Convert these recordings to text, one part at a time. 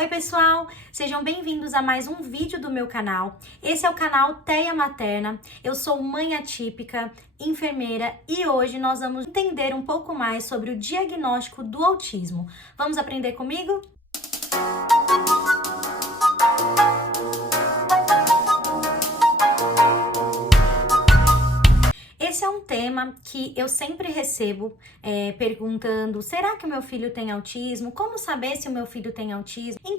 Oi pessoal, sejam bem-vindos a mais um vídeo do meu canal. Esse é o canal Teia Materna. Eu sou mãe atípica, enfermeira e hoje nós vamos entender um pouco mais sobre o diagnóstico do autismo. Vamos aprender comigo? Esse é um tema que eu sempre recebo perguntando: será que o meu filho tem autismo? Como saber se o meu filho tem autismo? Em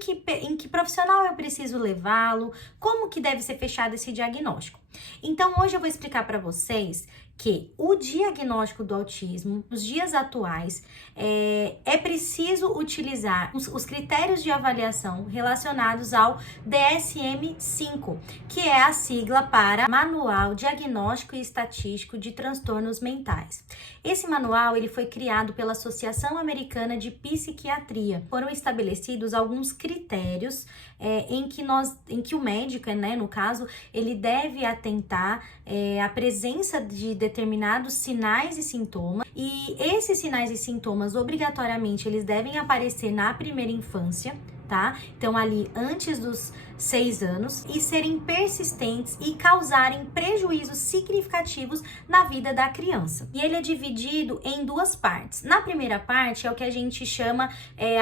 que profissional eu preciso levá-lo? Como que deve ser fechado esse diagnóstico? Então, hoje eu vou explicar para vocês que o diagnóstico do autismo, nos dias atuais, é preciso utilizar os critérios de avaliação relacionados ao DSM-5, que é a sigla para Manual Diagnóstico e Estatístico de Transtornos Mentais. Esse manual ele foi criado pela Associação Americana de Psiquiatria. Foram estabelecidos alguns critérios em que o médico, no caso, ele deve atentar à presença de determinados sinais e sintomas, e esses sinais e sintomas obrigatoriamente eles devem aparecer na primeira infância, tá? Então ali antes dos 6 anos, e serem persistentes e causarem prejuízos significativos na vida da criança. E ele é dividido em duas partes. Na primeira parte é o que a gente chama,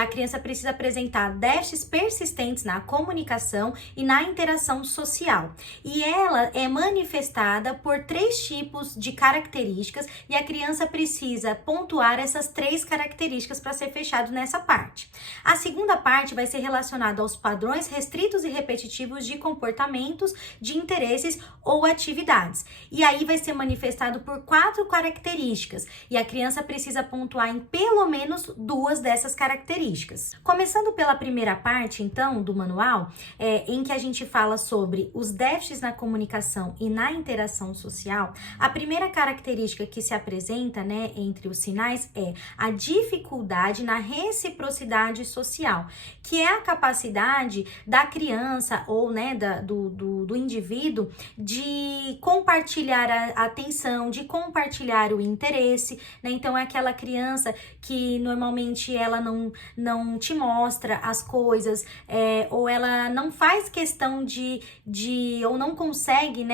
a criança precisa apresentar déficits persistentes na comunicação e na interação social. E ela é manifestada por 3 tipos de características e a criança precisa pontuar essas 3 características para ser fechado nessa parte. A segunda parte vai ser relacionada aos padrões restritos e repetitivos de comportamentos, de interesses ou atividades. E aí vai ser manifestado por 4 características e a criança precisa pontuar em pelo menos 2 dessas características. Começando pela primeira parte, então, do manual, em que a gente fala sobre os déficits na comunicação e na interação social, a primeira característica que se apresenta, entre os sinais é a dificuldade na reciprocidade social, que é a capacidade da criança ou do indivíduo de compartilhar a atenção, de compartilhar o interesse, Então é aquela criança que normalmente ela não te mostra as coisas, ou ela não faz questão ou não consegue,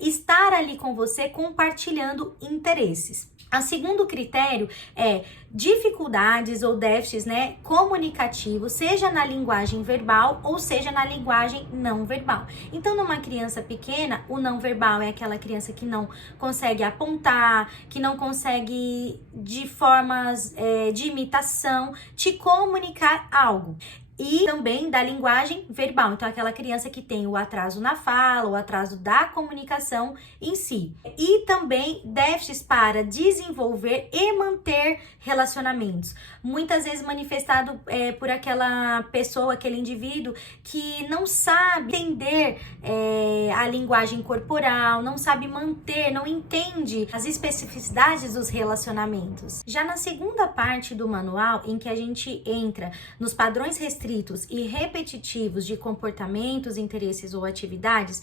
estar ali com você compartilhando interesses. O segundo critério é dificuldades ou déficits, comunicativos, seja na linguagem verbal ou seja na linguagem não verbal. Então, numa criança pequena, o não verbal é aquela criança que não consegue apontar, que não consegue, de formas de imitação, te comunicar algo. E também da linguagem verbal, então aquela criança que tem o atraso na fala, o atraso da comunicação em si. E também déficits para desenvolver e manter relacionamentos, muitas vezes manifestado por aquela pessoa, aquele indivíduo que não sabe entender a linguagem corporal, não sabe manter, não entende as especificidades dos relacionamentos. Já na segunda parte do manual, em que a gente entra nos padrões restritos e repetitivos de comportamentos, interesses ou atividades,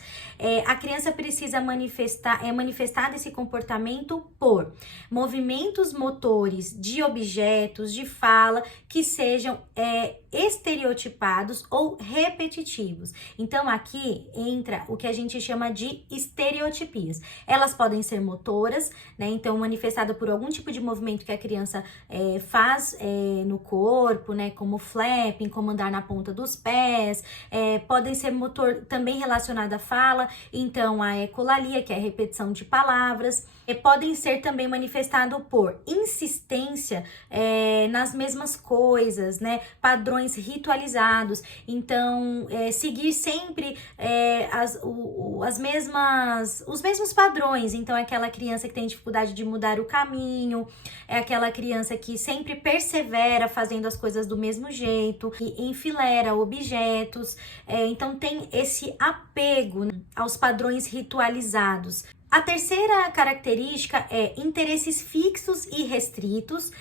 a criança precisa manifestar esse comportamento por movimentos motores de objetos, de fala, que sejam estereotipados ou repetitivos. Então aqui entra o que a gente chama de estereotipias. Elas podem ser motoras, então manifestada por algum tipo de movimento que a criança faz no corpo, como flapping, como andar na ponta dos pés, podem ser motor também relacionado à fala, então a ecolalia, que é a repetição de palavras, podem ser também manifestado por insistência nas mesmas coisas, padrões ritualizados, então seguir sempre os mesmos padrões. Então é aquela criança que tem dificuldade de mudar o caminho, é aquela criança que sempre persevera fazendo as coisas do mesmo jeito, e enfileira objetos, então tem esse apego aos padrões ritualizados. A terceira característica é interesses fixos e restritos,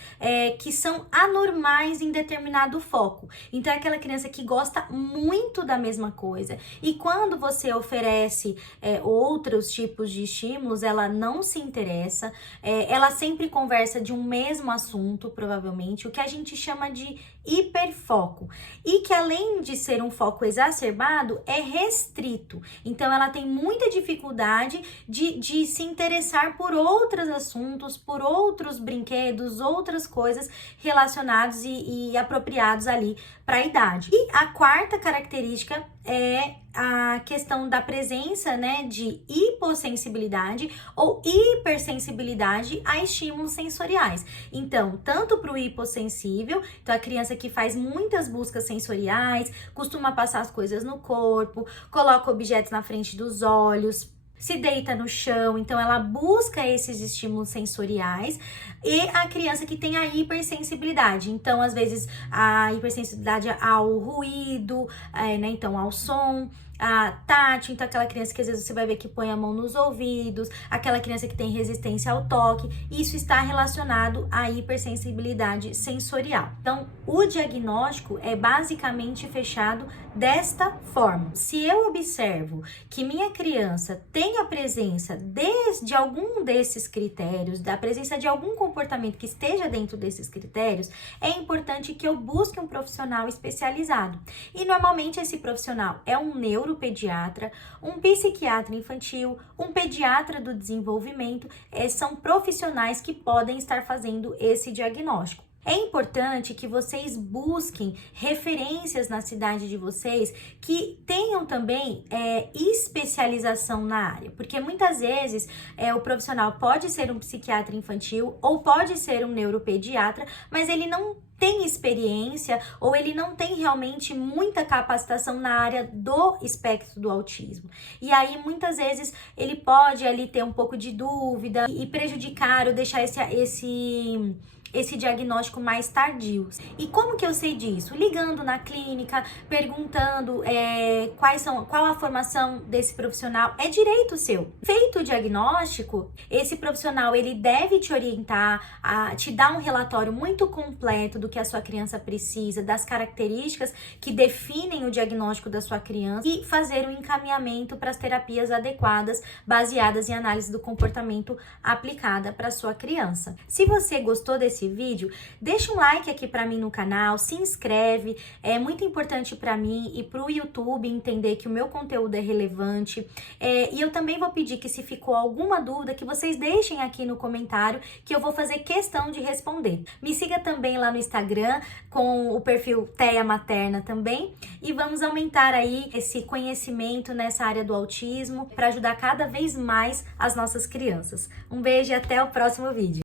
que são anormais em determinado foco. Então, é aquela criança que gosta muito da mesma coisa e quando você oferece outros tipos de estímulos, ela não se interessa, ela sempre conversa de um mesmo assunto, provavelmente, o que a gente chama de hiperfoco e que, além de ser um foco exacerbado, é restrito. Então, ela tem muita dificuldade de se interessar por outros assuntos, por outros brinquedos, outras coisas relacionados e apropriados ali para a idade. E a quarta característica é a questão da presença, né, de hipossensibilidade ou hipersensibilidade a estímulos sensoriais. Então, tanto para o hipossensível, então a criança que faz muitas buscas sensoriais, costuma passar as coisas no corpo, coloca objetos na frente dos olhos, se deita no chão, então ela busca esses estímulos sensoriais, e a criança que tem a hipersensibilidade, então às vezes a hipersensibilidade ao ruído, né, então ao som, a tátil, então aquela criança que às vezes você vai ver que põe a mão nos ouvidos, aquela criança que tem resistência ao toque, isso está relacionado à hipersensibilidade sensorial. Então, o diagnóstico é basicamente fechado desta forma. Se eu observo que minha criança tem a presença de algum desses critérios, da presença de algum comportamento que esteja dentro desses critérios, é importante que eu busque um profissional especializado. E normalmente esse profissional é um neuropediatra, um psiquiatra infantil, um pediatra do desenvolvimento, são profissionais que podem estar fazendo esse diagnóstico. É importante que vocês busquem referências na cidade de vocês que tenham também especialização na área, porque muitas vezes o profissional pode ser um psiquiatra infantil ou pode ser um neuropediatra, mas ele não tem experiência ou ele não tem realmente muita capacitação na área do espectro do autismo. E aí, muitas vezes, ele pode ali ter um pouco de dúvida e prejudicar ou deixar esse diagnóstico mais tardio. E como que eu sei disso? Ligando na clínica, perguntando qual a formação desse profissional, é direito seu. Feito o diagnóstico, esse profissional ele deve te orientar, te dar um relatório muito completo do que a sua criança precisa, das características que definem o diagnóstico da sua criança e fazer um encaminhamento para as terapias adequadas, baseadas em análise do comportamento aplicada para a sua criança. Se você gostou desse vídeo, deixa um like aqui para mim no canal, se inscreve, é muito importante para mim e para o YouTube entender que o meu conteúdo é relevante. E eu também vou pedir que, se ficou alguma dúvida, que vocês deixem aqui no comentário, que eu vou fazer questão de responder. Me siga também lá no Instagram com o perfil Teia Materna também, e vamos aumentar aí esse conhecimento nessa área do autismo para ajudar cada vez mais as nossas crianças. Um beijo e até o próximo vídeo.